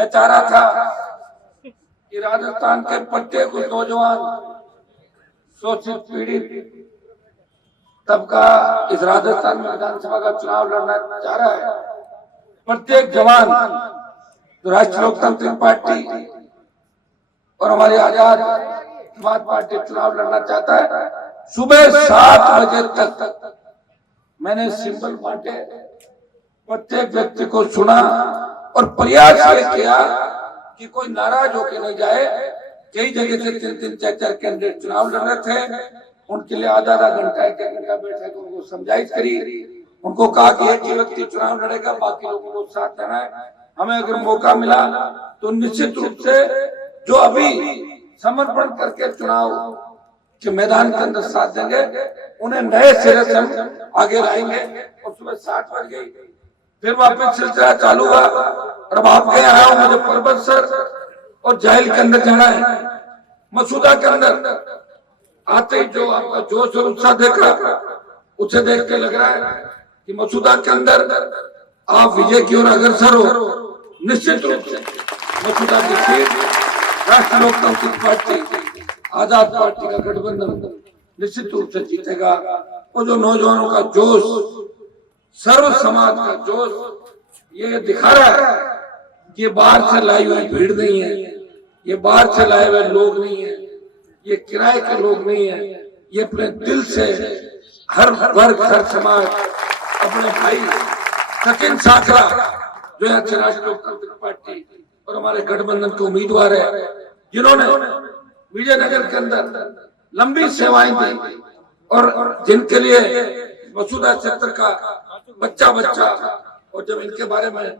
मैं चाह रहा था कि राजस्थान के प्रत्येक नौजवान शोषित पीड़ित तबका इस राजस्थान में विधानसभा का चुनाव लड़ना चाह रहा है। प्रत्येक जवान जो राष्ट्रीय लोकतांत्रिक पार्टी और हमारी आजाद समाज पार्टी चुनाव लड़ना चाहता है, सुबह 7 बजे तक मैंने सिंबल बांटे, प्रत्येक व्यक्ति को सुना और प्रयास ये किया कि कोई नाराज होकर नहीं जाए। कई जगह से 3-3, 4-4 कैंडिडेट चुनाव लड़ रहे थे, उनके लिए आधा घंटा 1 घंटा बैठक उनको समझाइश करी। उनको कहा कि एक ही व्यक्ति चुनाव लड़ेगा, बाकी लोगों को साथ देना है। हमें अगर मौका मिला तो निश्चित रूप से जो अभी समर्पण करके चुनाव के मैदान के अंदर साथ देंगे, उन्हें नए सिरे से हम आगे लाएंगे। और सुबह 7 बज गई, फिर वापस सिलसिला चालू हुआ। और अब आपके आया हूं, मुझे परबतसर और जाहिल के अंदर जाना है। मसूदा के अंदर आते ही जो आपका जोश और उत्साह देखा, उसे देख के लग रहा है कि मसूदा के अंदर आप विजय की ओर अग्रसर हो। निश्चित रूप से मसूदा की सीट राष्ट्रीय लोकतांत्रिक पार्टी आजाद पार्टी का गठबंधन निश्चित रूप से जीतेगा। और जो नौजवानों का जोश, सर्व समाज का जोश, ये दिखा रहा है कि ये बाहर से लाई हुई भीड़ नहीं है, ये बाहर से लाए हुए लोग नहीं है, ये किराए के लोग नहीं है, ये अपने दिल से हर वर्ग हर समाज अपने भाई सचिन साकरा जो यहाँ से राष्ट्रीय लोकतांत्रिक पार्टी और हमारे गठबंधन के उम्मीदवार है, जिन्होंने विजयनगर के अंदर लंबी सेवाएं दी और जिनके लिए मसूदा क्षेत्र का बच्चा बच्चा, और जब इनके बारे में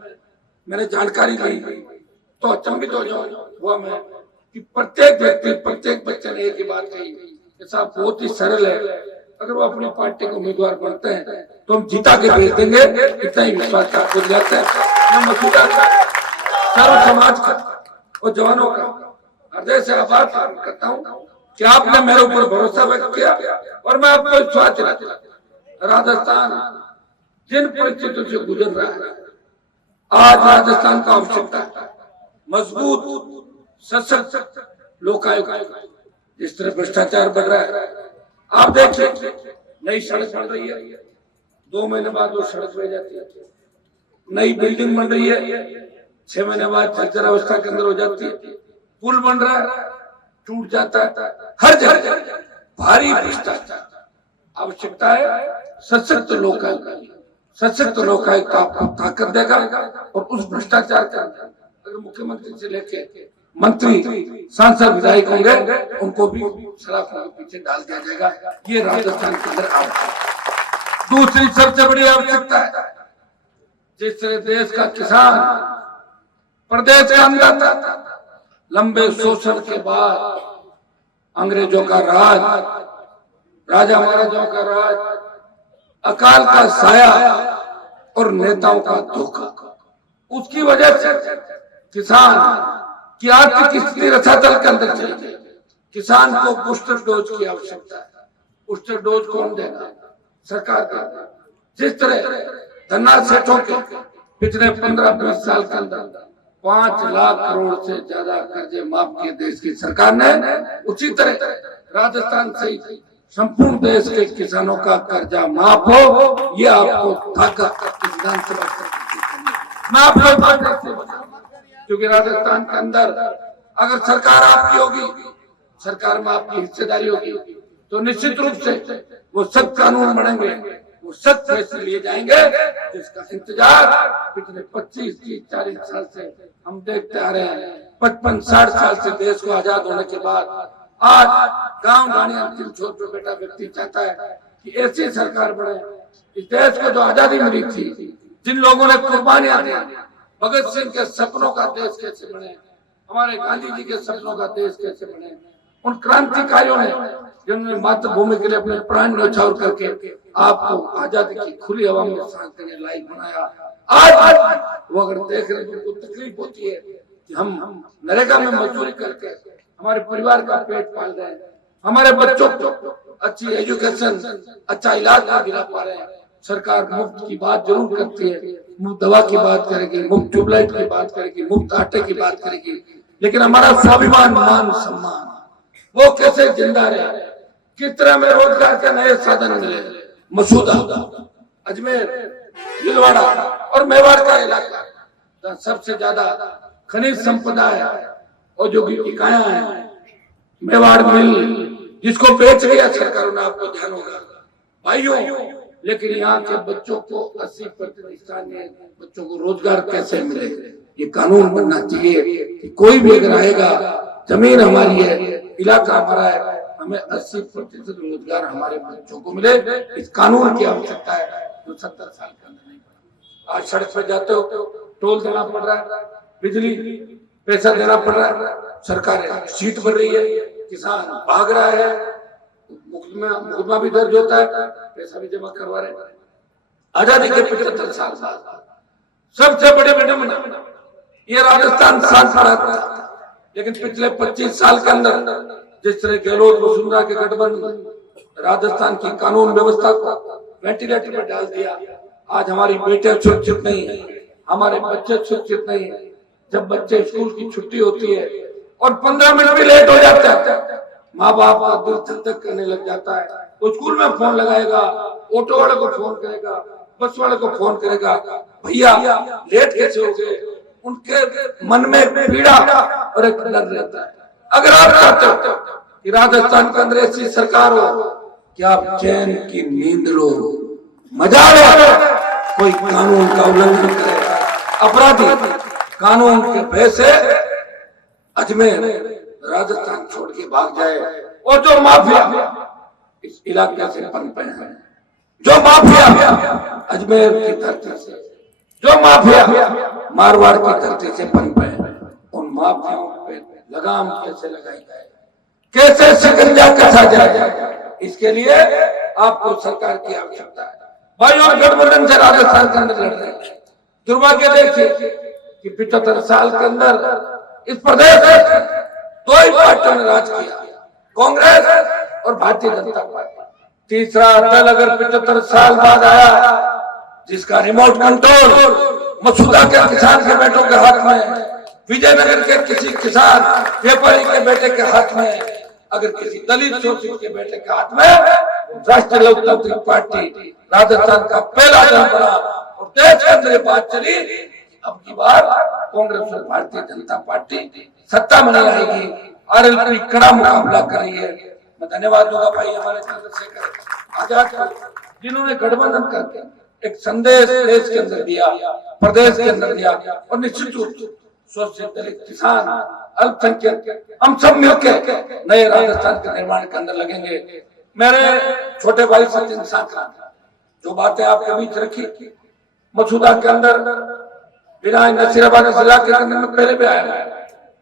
मैंने जानकारी ली तो अचंभित हुआ मैं कि प्रत्येक व्यक्ति, प्रत्येक बच्चे ने एक ही बात कही कि साहब बहुत ही सरल है, अगर वो अपनी पार्टी के उम्मीदवार बनते हैं तो हम जीता के भेज देंगे, इतना ही विश्वास आपको दिलाते हैं। मैं मसूदा सर्व समाज का और जवानों का हृदय से आभार करता हूँ कि आपने मेरे ऊपर भरोसा व्यक्त किया और मैं आपको विश्वास दिलाता हूं। राजस्थान जिन परिस्थितियों से गुजर रहा है, आज राजस्थान का आवश्यकता है मजबूत सशक्त लोकायुक्त। जिस तरह भ्रष्टाचार बढ़ रहा है, आप देखिए नई सड़क बन रही है, 2 महीने बाद वो सड़क बह जाती है। नई बिल्डिंग बन रही है, 6 महीने बाद जर्जर अवस्था के अंदर हो जाती है। पुल बन रहा है, टूट जाता है। हर जगह भारी भ्रष्टाचार। आवश्यकता है सशक्त लोकायुक्त। सशक्त लोकायुक्त आपको ताकत देगा और उस भ्रष्टाचार का अगर मुख्यमंत्री से लेके मंत्री, सांसद, विधायक होंगे, उनको भी सलाखों के पीछे डाल दिया जाएगा। ये राजस्थान के अंदर आवश्यकता। दूसरी सबसे बड़ी आवश्यकता है, जिस तरह देश का किसान प्रदेश के अंदर लंबे शोषण के बाद अंग्रेजों का राज, राजा महाराजाओं का राज, अकाल का साया और नेताओं का धोखा, उसकी वजह से किसान की आर्थिक स्थिति रसातल के अंदर चली गई। किसान को बूस्टर डोज की आवश्यकता है। बूस्टर डोज कौन देगा? सरकार देगा। जिस तरह धन्ना सेठों के पिछले 15-20 साल के अंदर 5 लाख करोड़ से ज्यादा कर्जे माफ किए देश की सरकार ने, उसी तरह राजस्थान से संपूर्ण देश के किसानों का कर्जा माफ हो। ये आपको ताकत विधानसभा क्योंकि राजस्थान के अंदर अगर सरकार आपकी होगी, सरकार में आपकी हिस्सेदारी होगी, तो निश्चित रूप से वो सख्त कानून बनेंगे, वो सख्त फैसले लिए जाएंगे, जिसका इंतजार पिछले 25, 30, 40 साल से हम देखते आ रहे हैं। 55-60 साल से देश को आजाद होने के बाद आज गांव गाड़ी अंतिम छोर पर बैठा व्यक्ति चाहता है कि ऐसी सरकार बने। इस देश को जो आजादी मिली थी, जिन लोगों ने कुर्बानियां दी, भगत सिंह के सपनों का देश कैसे बने, हमारे गांधी जी के सपनों का देश कैसे बने, उन क्रांतिकारियों ने जिन्होंने मातृभूमि के लिए अपने प्राण न्यौछावर करके आपको आजादी की खुली हवा में सांस लेने लायक बनाया। आज वो अगर देख रहे हैं तो तकलीफ होती है कि हम नरेगा में मजदूरी करके हमारे परिवार का पेट पाल रहे हैं, हमारे बच्चों को अच्छी एजुकेशन, अच्छा इलाज नहीं दिला पा रहे हैं, सरकार मुफ्त की बात जरूर करती है, मुफ्त दवा की बात करेगी, मुफ्त ट्यूबलाइट की बात करेगी, मुफ्त आटे की बात करेगी, लेकिन हमारा स्वाभिमान, मान सम्मान वो कैसे जिंदा रहे? किस तरह में रोजगार के नए साधन मिले? मसूदा, अजमेर, भीलवाड़ा और मेवाड़ का इलाका सबसे ज्यादा खनिज संपदा है, औद्योगिक इकाइयां हैं। मेवाड़ मिल जिसको बेच दिया सरकारों ने, आपको ध्यान होगा भाइयों, लेकिन यहाँ के बच्चों को 80% स्थानीय बच्चों को रोजगार कैसे मिले? ये कानून बनना चाहिए कि कोई भी अगर आएगा, जमीन हमारी है, इलाका हमारा है, हमें 80% रोजगार हमारे बच्चों को मिले। इस कानून की आवश्यकता है जो 70 साल के अंदर नहीं बना। आज सड़क पर जाते हो टोल देना पड़ रहा है, बिजली पैसा देना पड़ रहा है, सरकार सीट भर रही है, किसान भाग रहा है, मुकदमा भी दर्ज होता है, पैसा भी जमा करवा रहे हैं। आजादी के 75 साल बाद सबसे बड़े बना ये राजस्थान साथ खड़ा था, लेकिन पिछले 25 साल के अंदर जिस तरह गहलोत वसुंधरा के गठबंधन राजस्थान की कानून व्यवस्था को वेंटिलेटर पर डाल दिया। आज हमारी बेटियां सुरक्षित नहीं है, हमारे बच्चे सुरक्षित नहीं है। जब बच्चे स्कूल की छुट्टी होती है और 15 मिनट भी लेट हो जाते हैं, माँ बाप का दिल धक करने लग जाता है। वो स्कूल में फोन लगाएगा, ऑटो वाले को फोन करेगा, बस वाले को फोन करेगा, भैया लेट कैसे हो गए? उनके मन में पीड़ा और एक डर रहता है। अगर आप चाहते हो कि राजस्थान के अंदर ऐसी सरकार हो कि आप चैन की नींद लो, मजा लो, कोई कानून का उल्लंघन करे, अपराधी कानून के भय से अजमेर राजस्थान छोड़ के भाग जाए, और जो माफिया इस इलाके से पनपे हैं, जो माफिया अजमेर की धरती से, जो माफिया मारवाड़ की धरती से पनपे हैं, उन माफियाओं पे लगाम कैसे लगाई जाए, कैसे शिकंजा कसा जाए, इसके लिए आपको सरकार की आवश्यकता है। भाइयों, गठबंधन से राजस्थान के अंदर लड़ रहे हैं। दुर्भाग्य देखिए कि 75 साल के अंदर इस प्रदेश में दो ही पार्टियों ने राज किया, कांग्रेस और भारतीय जनता पार्टी। तीसरा दल अगर 75 साल बाद आया जिसका रिमोट कंट्रोल मसूदा के किसान के बेटों के हाथ में, विजयनगर के किसी किसान व्यापारी के बेटे के हाथ में, अगर किसी दलित शोषित के बेटे के हाथ में, राष्ट्रीय लोकतांत्रिक पार्टी राजस्थान का पहला दल बना और देश के अंदर बात चली अब की बार कांग्रेस और भारतीय जनता पार्टी सत्ता में नहीं आएगी। आरएलपी कड़ा मुकाबला कर रही है। मैं धन्यवाद दूंगा भाई हमारे चंद्रशेखर आजाद को, जिन्होंने गठबंधन करके एक संदेश देश के अंदर दिया, प्रदेश के अंदर दिया, और निश्चित रूप से शोषित दलित किसान अल्पसंख्यक हम सब मिलकर नए राजस्थान के निर्माण के अंदर लगेंगे। मेरे छोटे भाई सचिन साखरा जो बातें आपके बीच रखी, मसूदा के अंदर बिना नसीराबाद जिला के अंदर में पहले भी आया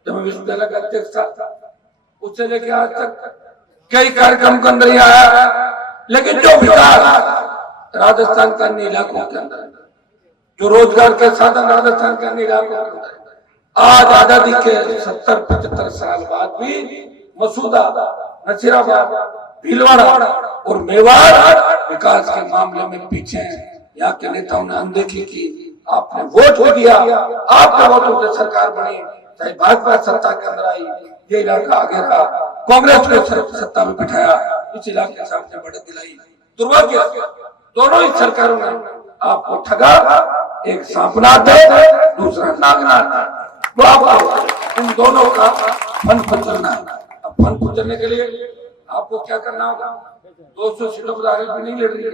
जब मैं विश्वविद्यालय का अध्यक्ष था, उससे लेके आज तक कई कार्यक्रम के अंदर ही आया, लेकिन जो विकास राजस्थान के अन्य इलाकों के अंदर, जो रोजगार के साधन राजस्थान के अन्य इलाकों के अंदर, आज आजादी के 70-75 साल बाद भी मसूदा, नसीराबाद, भीलवाड़ा और मेवाड़ विकास के मामले में पीछे हैं। यहाँ के नेताओं ने अनदेखी की, आपने वोट दिया, आपके वोटों से सरकार बनी, चाहे भाजपा सत्ता के अंदर आई, ये इलाका आगे रहा, कांग्रेस को सत्ता में बिठाया, इस इलाके के सामने बढ़त दिलाई। दुर्भाग्य दोनों ही सरकारों ने आपको ठगा, एक सांपनाथ है, दूसरा नागनाथ है। वो आपको इन दोनों का फन कुचलना है। अब फन कुचलने के लिए आपको क्या करना होगा? 200 सीटों पर आरएलपी नहीं लड़ रही है,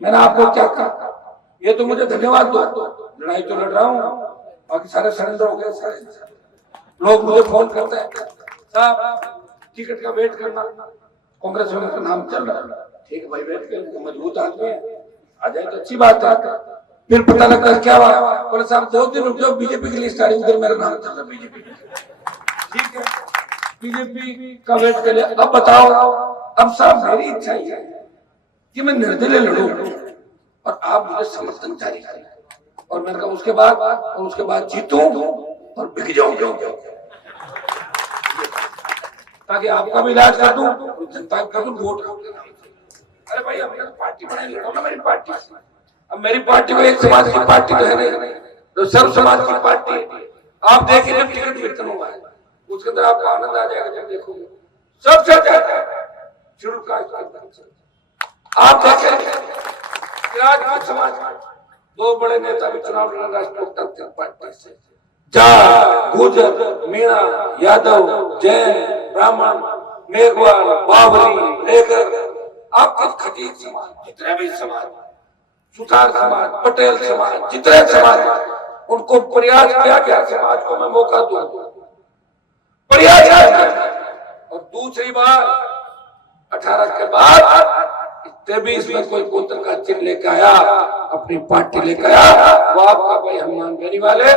मैंने आपको क्या कहा? ये तो मुझे धन्यवाद दो, लड़ाई तो लड़ रहा हूँ, बाकी सारे सरेंडर हो गए। सारे लोग मुझे फोन करते हैं, साहब टिकट का वेट करना, कांग्रेस में का नाम चल रहा है। ठीक है भाई, वेट कर, मजबूत आदमी है, आ जाए तो अच्छी बात है। फिर पता लगता है क्या हुआ, बोले साहब 2 दिन रुक जाओ, बीजेपी की लिस्ट आ रही, उधर मेरा नाम चल रहा है बीजेपी। ठीक है, बीजेपी का वेट कर लिया। अब बताओ, अब साहब मेरी इच्छा ही है कि मैं निर्दलीय लड़ूं और आप मुझे समर्थन जारी करें, और मैंने कहा उसके बाद जीतूं और बिक जाऊं, ताकि आपका भी इलाज कर दूं, जनता का भी वोट। अरे भाई हमने पार्टी बनाई, लड़ो ना मेरी पार्टी से। अब मेरी पार्टी को एक समाज की पार्टी तो है नहीं, तो सर्व समाज की पार्टी है। आप देखिए जब टिकट वितरण हुआ है उसके अंदर आपको आनंद आ जाएगा जब देखोगे। सबसे ज्यादा शुरू का आप देखेंगे राजपूत समाज दो बड़े नेता भी चुनाव लड़ राष्ट्रीय लोकतांत्रिक पार्टी से, जाट, गुर्जर, मीणा, यादव, जैन, ब्राह्मण, मेघवाल, बावरी, लेकर आपके खटीक समाज, जितने भी समाज, सुतार समाज, पटेल समाज, जितने समाज, उनको प्रयास किया गया समाज को मैं मौका दूं, प्रयास किया। और दूसरी बार 18 के बाद 23 में कोई बोतल का चिन्ह लेकर आया, अपनी पार्टी लेकर आया, वो आपका भाई हनुमान बेनीवाल है।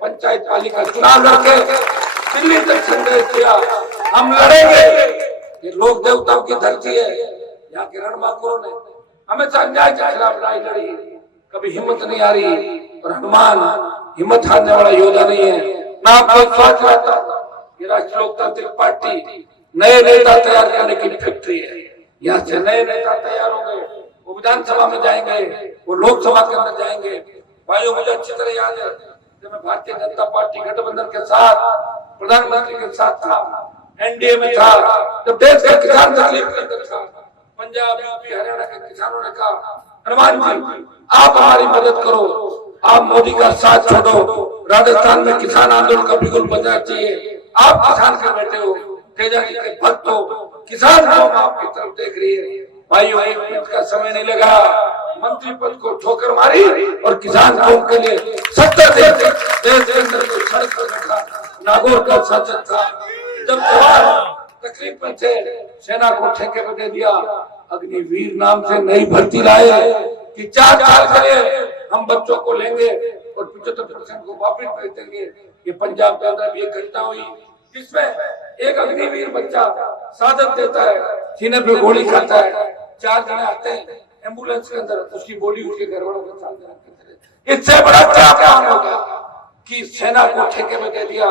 पंचायत पालिका चुनाव लड़के दिल्ली तक संदेश दिया, हम लड़ेंगे, ये लोक देवताओं की धरती है। यहाँ के रणबांकुरों ने हमेशा अन्याय के खिलाफ लड़ाई लड़ी, कभी हिम्मत नहीं आ रही। और हनुमान हिम्मत हारने वाला योद्धा नहीं है। मैं आपको विश्वास दिलाता हूं, ये राष्ट्रीय लोकतांत्रिक पार्टी नए नेता तैयार करने की फैक्ट्री है। यहाँ से नए नेता तैयार होंगे, वो विधानसभा में जाएंगे, वो लोकसभा के अंदर जाएंगे। भाइयों मुझे अच्छी तरह याद है जब मैं भारतीय जनता पार्टी गठबंधन के साथ प्रधानमंत्री के साथ था, एनडीए में था, जब देश का किसान तकलीफ के अंदर था, पंजाब, यूपी, हरियाणा के किसानों ने कहा हनुमान जी आप हमारी मदद करो, आप मोदी का साथ छोड़ो, राजस्थान में किसान आंदोलन का बिगुल बजना चाहिए। आप किसान के बेटे हो, तेजा जी के भक्त हो, किसान कौम आपकी तरफ देख रही है। भाइयों एक मिनट का समय नहीं लगा, मंत्री पद को ठोकर मारी और किसान कौम के लिए 70 दिन देश के अंदर कोई सड़क पर बैठा नागौर का शासक था। जब जवान तकलीफ में थे, सेना को ठेके पर दे दिया, अग्निवीर नाम से नई भर्ती लाए कि 4 साल के लिए हम बच्चों को लेंगे और 75% को वापस भेज देंगे। ये पंजाब के अंदर भी एक घटना हुई जिसमें एक अग्निवीर बच्चा शहादत देता है, सीने पे गोली खाता है, 4 जने आते हैं एम्बुलेंस के अंदर, उसकी बॉडी उसके घर वालों के साथ। इससे बड़ा क्या काम होगा कि सेना को ठेके में दे दिया।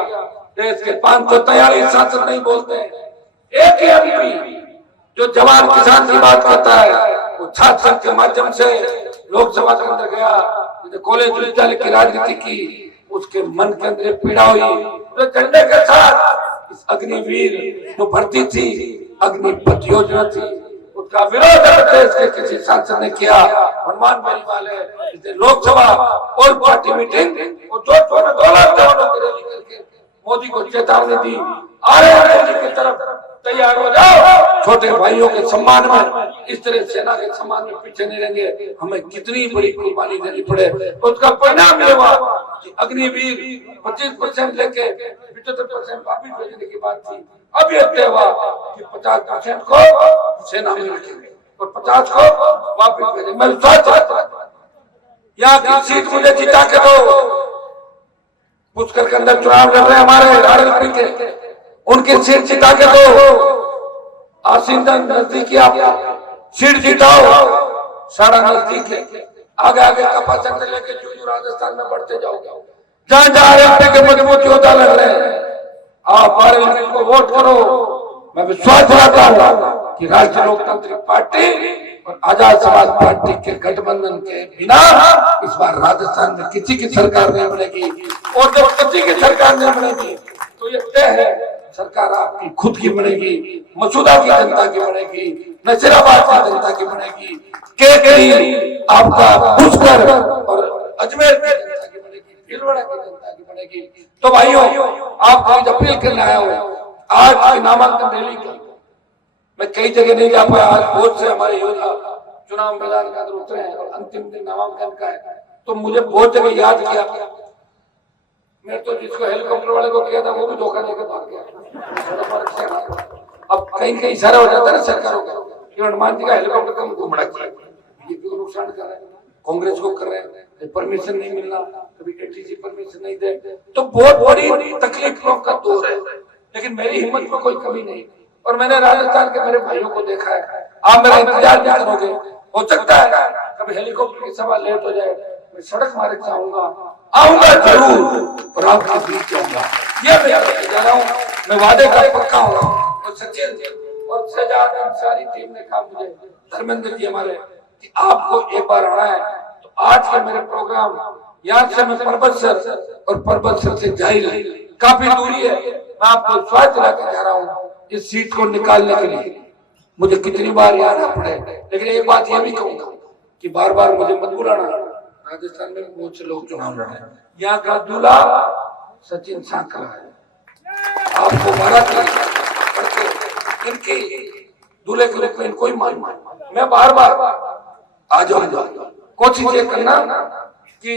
देश के 543 सांसद नहीं बोलते, एक ही एमपी जो जवान किसान की बात करता है वो छात्र संघ के माध्यम से लोकसभा के अंदर गया, कॉलेज विद्यालय की राजनीति की, उसके मन के अंदर पीड़ा हुई। तो झंडे के साथ इस अग्निवीर जो भर्ती थी, अग्निपथ योजना थी, उसका विरोध देश के किसी सांसद ने किया। हनुमान बेनीवाल है, लोकसभा ऑल पार्टी मीटिंग और जोधपुर में 2 लाख जवानों की रैली करके मोदी को चेतावनी दी, आ रहे मोदी की तरफ तैयार हो जाओ, छोटे भाइयों के सम्मान में, इस तरह सेना के सम्मान में पीछे नहीं रहेंगे। हमें कितनी बड़ी कुर्बानी देनी पड़े, उसका परिणाम ये हुआ कि अग्निवीर 25% लेके 75% वापिस भेजने की बात थी। अब ये तय हुआ कि 50% को सेना में रखेंगे और 50 को वापिस भेजेंगे। मैं विश्वास चाहता हूं यहाँ की सीट मुझे जिता के दो। पुष्कर के अंदर चुनाव लड़ रहे हमारे आरएलपी के, उनकी सीट जिता के दो। आसिंदा नजदीकी आप सीट जिताओ, सारा नजदीक है। आगे आगे कपा चक्र लेके जो राजस्थान में बढ़ते जाओगे, जहां जहां आरएलपी के मजबूत योद्धा लड़ रहे हैं, आप आरएलपी को वोट करो। मैं विश्वास दिलाता हूं कि राष्ट्रीय लोकतांत्रिक पार्टी और आजाद समाज पार्टी के गठबंधन के बिना इस बार राजस्थान में किसी की सरकार नहीं बनेगी। और जब किसी की सरकार नहीं बनेगी तो ये तय है सरकार आपकी खुद की बनेगी, मसूदा की जनता की बनेगी, नसीराबाद की जनता की बनेगी, केकड़ी आपका पुष्कर और अजमेर की जनता की बनेगी, भीलवाड़ा की जनता की बनेगी। तो भाइयों आप अपील करने आया हो, आज की नामांकन रैली की मैं कई जगह नहीं जा पाया। आज बहुत से हमारे योद्धा चुनाव मैदान के अंदर उतरे हैं और अंतिम दिन नामांकन का है, तो मुझे बहुत जगह याद किया। मैं तो जिसको हेलीकॉप्टर वाले को किया था वो भी धोखा देकर भाग गया। अब कहीं कहीं इशारा हो जाता है ना सरकारों का कि हनुमान जी का हेलीकॉप्टर कम घूमना चाहिए, बीजेपी को नुकसान कर रहे हैं, कांग्रेस को कर रहे हैं, परमिशन नहीं मिलना, कभी एटीसी परमिशन नहीं दे, तो बहुत बड़ी तकलीफों का दौर है। लेकिन मेरी हिम्मत में कोई कमी नहीं और मैंने राजस्थान के मेरे भाइयों को देखा है। आप मेरा इंतजार भी करोगे, हो सकता है कभी हेलीकॉप्टर की सभा लेट हो जाए, मैं सड़क मार्ग से आऊंगा जरूर और आपके बीच आऊंगा, ये मैं जा रहा हूँ। मैं वादे का पक्का हूँ और सचिन और सजाद सारी टीम ने कहा मुझे धर्मेंद्र जी हमारे कि आपको एक बार आना है। तो आज के मेरे प्रोग्राम यहाँ से मैं परबतसर और परबतसर से जाहिल काफी दूरी है, मैं आपको स्वाद दिला के जा रहा हूँ इस सीट को निकालने के लिए। मुझे कितनी बार यहाँ आना पड़े, लेकिन एक बात यह भी कहूंगा कि बार बार मुझे मत बुलाना। राजस्थान में बहुत से लोग चुनाव लड़ रहे हैं, यहाँ का दूल्हा सचिन सांकला है। आपको 12 इनके दूल्हे के रूप में इनको ही मान मैं बार बार आ जाऊंगा। कोशिश ये करना कि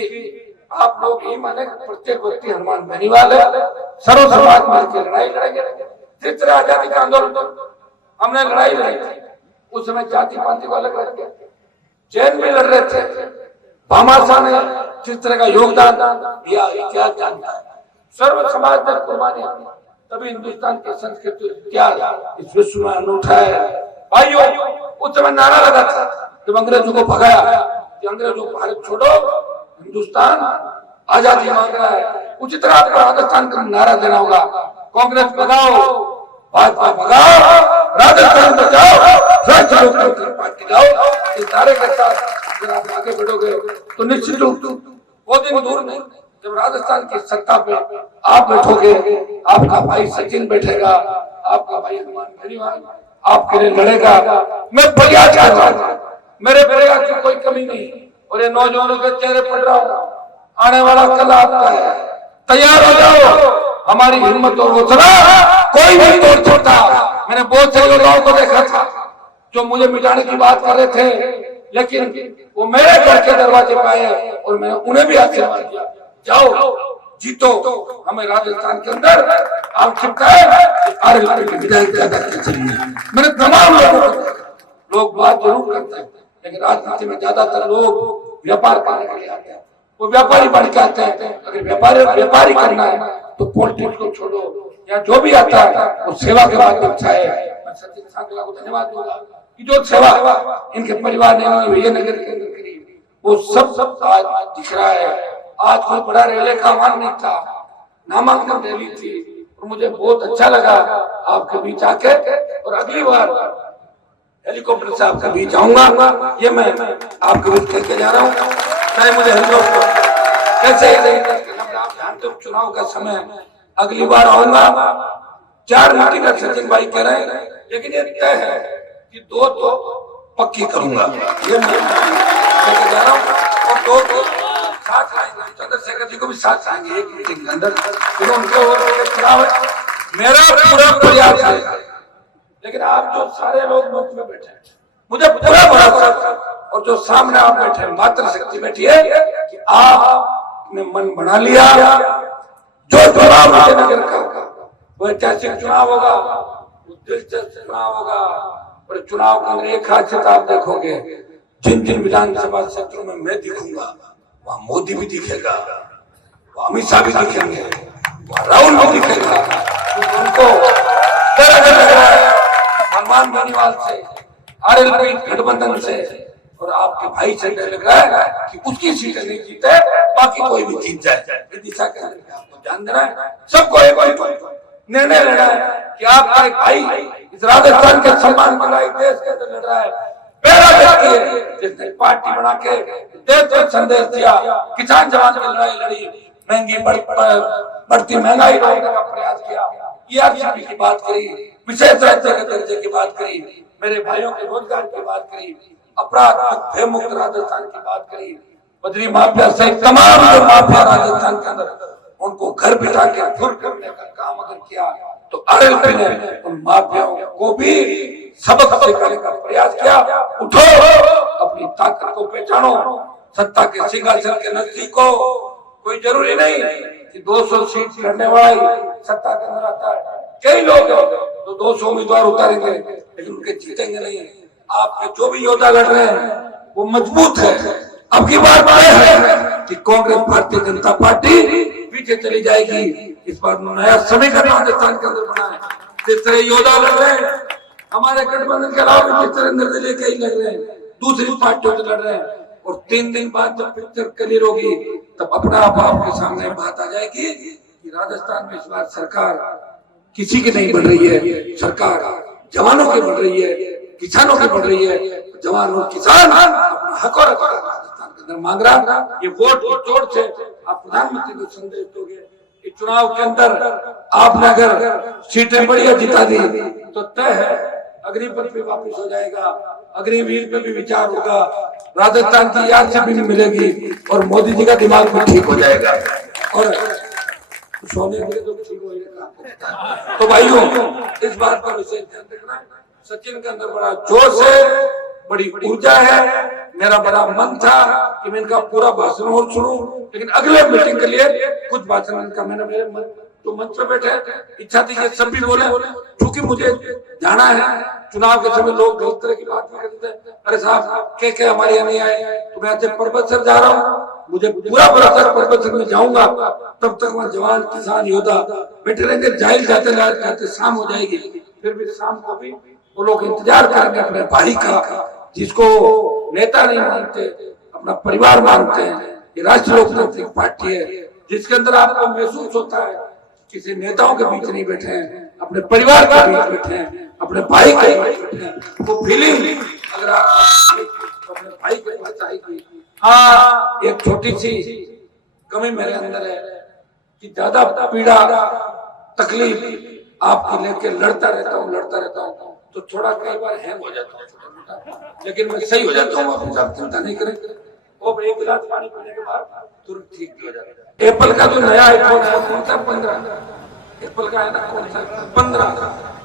आप लोग ये माने प्रत्येक व्यक्ति हनुमान बेनीवाल है, सर्व समाज मिलकर लड़ाई लड़ेंगे। जिस तरह आजादी का आंदोलन हमने लड़ाई लड़ी थी, उस समय जाति पाति को अलग रख के जैन भी लड़ रहे थे। भामाशाह ने जिस तरह का योगदान दिया इतिहास जानता है। सर्व समाज ने कुर्बानी, तभी हिंदुस्तान की संस्कृति इतिहास इस विश्व में अनूठा है। भाइयों, उस समय नारा लगा था जब अंग्रेजों को भगाया कि अंग्रेजों को भारत छोड़ो, हिंदुस्तान आजादी मांग रहा है। उसी तरह आपको राजस्थान का नारा देना होगा, कांग्रेस भगाओ, भाजपा भगाओ, राजस्थान बचाओ, राष्ट्रीय लोकतांत्रिक पार्टी जाओ। इस नारे के साथ अगर आप आगे बढ़ोगे तो निश्चित रूप वो दिन दूर नहीं जब राजस्थान की सत्ता पे आप बैठोगे, आपका भाई सचिन बैठेगा, आपका भाई हनुमान बेनीवाल आपके लिए लड़ेगा। मैं प्रयास कर रहा हूँ, मेरे प्रयास की कोई कमी नहीं। और ये नौजवानों के चेहरे पड़ रहा हूँ, आने वाला कल आपका है, तैयार हो जाओ। हमारी हिम्मत और हौसला कोई नहीं तोड़ सकता। मैंने बहुत से युवाओं को देखा था जो मुझे मिटाने की बात कर रहे थे, लेकिन वो मेरे घर के दरवाजे पे आए और मैंने उन्हें भी आशीर्वाद दिया, जाओ जीतो। हमें राजस्थान के अंदर आप चिपकाए की विधायक ज्यादा मैंने तमाम लोग बात जरूर करते हैं, लेकिन राजनीति में ज्यादातर लोग व्यापार करने के लिए आते हैं। वो व्यापारी बन के आते हैं। अगर व्यापारी करना है तो पॉलिटिक्स को छोड़ो, या जो भी आता है वो सेवा के माध्यम से है। मैं सचिन सांकला को धन्यवाद दूंगा कि जो सेवा इनके परिवार ने विजयनगर के अंदर करी, वो सब आज दिख रहा है। आज कोई बड़ा रैली का आह्वान नहीं था, नामांकन रैली थी, और मुझे बहुत अच्छा लगा आपके बीच आके। और अगली बार हेलीकॉप्टर से आपके बीच आऊंगा, ये मैं आपके बीच करके जा रहा हूँ। चाहे मुझे हेलीकॉप्टर कैसे आप जानते हो, चुनाव का समय अगली बार आऊंगा। 4 मीटिंग का सचिन भाई कह रहे हैं, लेकिन ये तय है कि 2 तो पक्की करूंगा, ये मैं लेके जा रहा हूँ। और 2 तो साथ आएंगे, चंद्रशेखर जी को भी साथ आएंगे एक मीटिंग के अंदर, उनके चुनाव मेरा पूरा प्रयास है। लेकिन आप जो सारे लोग मुफ्त में बैठे हैं, मुझे पूरा भरोसा, और जो सामने आप बैठे मात्र शक्ति बैठी है कि आपने मन बना लिया। जो चुनाव विजयनगर का वो ऐतिहासिक चुनाव होगा, वो दिलचस्प चुनाव होगा। और चुनाव के अंदर एक खासियत आप देखोगे, जिन जिन विधानसभा क्षेत्रों में मैं दिखूंगा वहां मोदी भी दिखेगा, वहां अमित शाह भी दिखेंगे, वहां राहुल भी दिखेगा। उनको हनुमान बेनीवाल से, आरएलपी गठबंधन से और आपके भाई से लग रहा है कि उसकी सीटें नहीं जीते, बाकी कोई भी जीत जाए। दिशा के अंदर आपको ध्यान देना है, सबको एक निर्णय लेना है कि आपका एक भाई इस राजस्थान के सम्मान के लिए देश के अंदर लड़ रहा है। पहला व्यक्ति है जिसने पार्टी बना के देश को संदेश दिया, किसान जवान की लड़ाई लड़ी, महंगी बढ़ती महंगाई रोकने का प्रयास किया, ईआरसीपी की बात करी, विशेष राज्य के दर्जे की बात करी, मेरे भाइयों के रोजगार की बात करी, अपराध मुक्त राजस्थान की बात करी, बद्री माफिया सहित तमाम जो माफिया राजस्थान के अंदर उनको घर बिठा के दूर करने का काम अगर किया, तो आरएलपी ने उन माफियाओं को भी सबक सिखाने का प्रयास किया। उठो, अपनी ताकत को पहचानो, सत्ता के सिंहासन के नजदीक को। कोई जरूरी नहीं कि 200 सीट लड़ने वाला सत्ता के अंदर आता है। कई लोग तो 200 उम्मीदवार उतारेंगे, लेकिन उनके जीतेंगे नहीं। आपके जो भी योद्धा लड़ रहे हैं वो मजबूत है। अब की बात है कि कांग्रेस भारतीय जनता पार्टी पीछे चली जाएगी। इस बार नया समीकरण राजस्थान के अंदर बना है। जिस तरह योद्धा लड़ रहे हैं, हमारे गठबंधन के अलावा जिस तरह निर्दलीय कई लड़ रहे हैं, दूसरी पार्टियों से लड़ रहे हैं, और 3 दिन बाद जब पिक्चर क्लियर होगी तब अपना आप आपके सामने बात आ जाएगी कि राजस्थान में इस बार सरकार किसी की नहीं बन रही है, सरकार जवानों की बन रही है। किसानों की बढ़ रही है, जवान और किसान अपना हक और अधिकार राजस्थान के अंदर मांग रहा। ये वोट की चोट से आप प्रधानमंत्री को संदेश दोगे। इस चुनाव के अंदर आपने अगर सीटें बढ़िया जिता दी तो तय है अग्निपथ पे वापिस हो जाएगा, अग्निवीर पे भी विचार होगा, राजस्थान की याद से भी मिलेगी और मोदी जी का दिमाग भी ठीक हो जाएगा और सोने के लिए तो ठीक होगा। तो भाइयों इस बात पर विशेष ध्यान रखना। सचिन के अंदर बड़ा जोश है, बड़ी ऊर्जा है। मेरा बड़ा मन था कि मैं इनका पूरा भाषण और सुनूं, लेकिन अगले मीटिंग के लिए कुछ भाषण इनका मैंने मेरे मन जो मंच पे बैठे इच्छा थी कि सब भी बोले, क्योंकि मुझे जाना है। चुनाव के समय लोग गलत तरह की बात भी करते हैं, अरे साहब के हमारे यहाँ नहीं आए, तो मैं आज पर्वत सर जा रहा हूँ, मुझे पूरा भरोसा पर्वत सर में जाऊंगा, तब तक वहाँ जवान किसान योद्धा बैठे रहेंगे। जाहिल जाते जाते शाम हो जाएगी, फिर भी शाम को भी वो लोग इंतजार करेंगे अपने भाई का, जिसको नेता नहीं मानते, अपना परिवार मानते हैं। ये राष्ट्रीय लोकतांत्रिक पार्टी है जिसके अंदर आपको महसूस होता है किसी नेताओं के बीच नहीं बैठे हैं, अपने परिवार के बीच बैठे हैं, अपने भाई के बीच बैठे हैं। वो फीलिंग अगर आप अपने भाई के पास आएगी। हाँ, एक छोटी सी कमी मेरे अंदर है कि ज्यादा पीड़ा तकलीफ आपकी लेके लड़ता रहता हूँ तो थोड़ा कई बार हैंग हो जाता हूँ, लेकिन मैं सही हो जाता हूँ। अपनी साथ चिंता नहीं करें, वो एक गिलास पानी पीने के बाद तुरंत ठीक हो जाता है। एप्पल का जो नया आईफोन है कौन सा 15 एप्पल का है ना, कौन सा 15,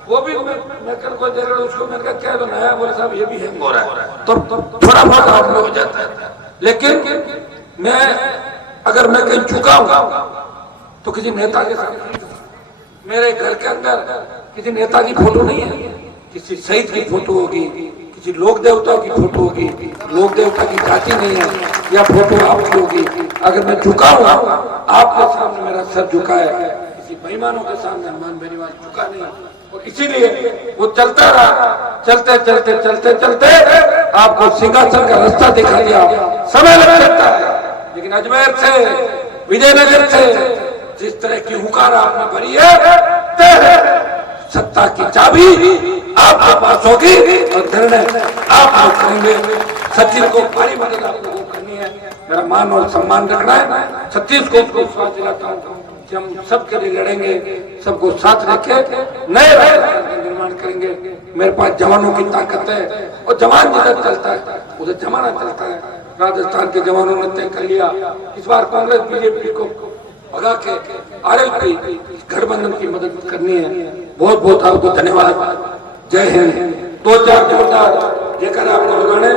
वो भी मैं कल को देख रहा हूँ उसको, मैंने कहा क्या तो नया, बोले साहब ये भी हैंग हो रहा है, तो थोड़ा बहुत आप में हो जाता है। लेकिन मैं अगर मैं कहीं झुका हूँ तो किसी नेता के साथ, मेरे घर के अंदर किसी नेता की फोटो नहीं है, किसी शहीद की फोटो होगी, किसी लोक देवता की फोटो होगी, लोक देवता की जाति नहीं है, या फोटो आपकी होगी। अगर मैं झुका हूँ आपके सामने मेरा सर झुका है, किसी बेईमानों के सामने हनुमान बेनीवाल झुका नहीं, और इसीलिए वो चलता रहा। चलते चलते चलते चलते आपको सिंहासन का रास्ता दिखा दिया, समय लग सकता है, लेकिन अजमेर से विजयनगर से जिस तरह की हुकार आपने भरी है, सत्ता की चाबी आपके पास होगी और निर्णय आप करेंगे। सचिन को भारी मदद आपको करनी है, मेरा मान और सम्मान रखना है। सतीश को उसको विश्वास दिलाता हूँ कि हम सबके लिए लड़ेंगे, सबको साथ रखे नए राजस्थान का निर्माण करेंगे। मेरे पास जवानों की ताकत है और जवान जिधर चलता है उधर जमाना चलता है। राजस्थान के जवानों ने तय कर लिया इस बार कांग्रेस बीजेपी को भगा के आरएलपी गठबंधन की मदद करनी है। बहुत बहुत आपको धन्यवाद। जय हिंद। 2 4 जोरदार लेकर आपको लगाने।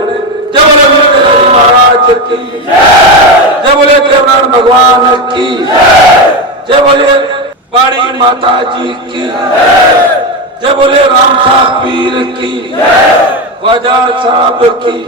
जय बोले वीर महाराज की जय बोले देवनारायण भगवान की जय बोले पाड़ी माता जी की जय बोले राम साहब पीर की ख्वाजा साहब की।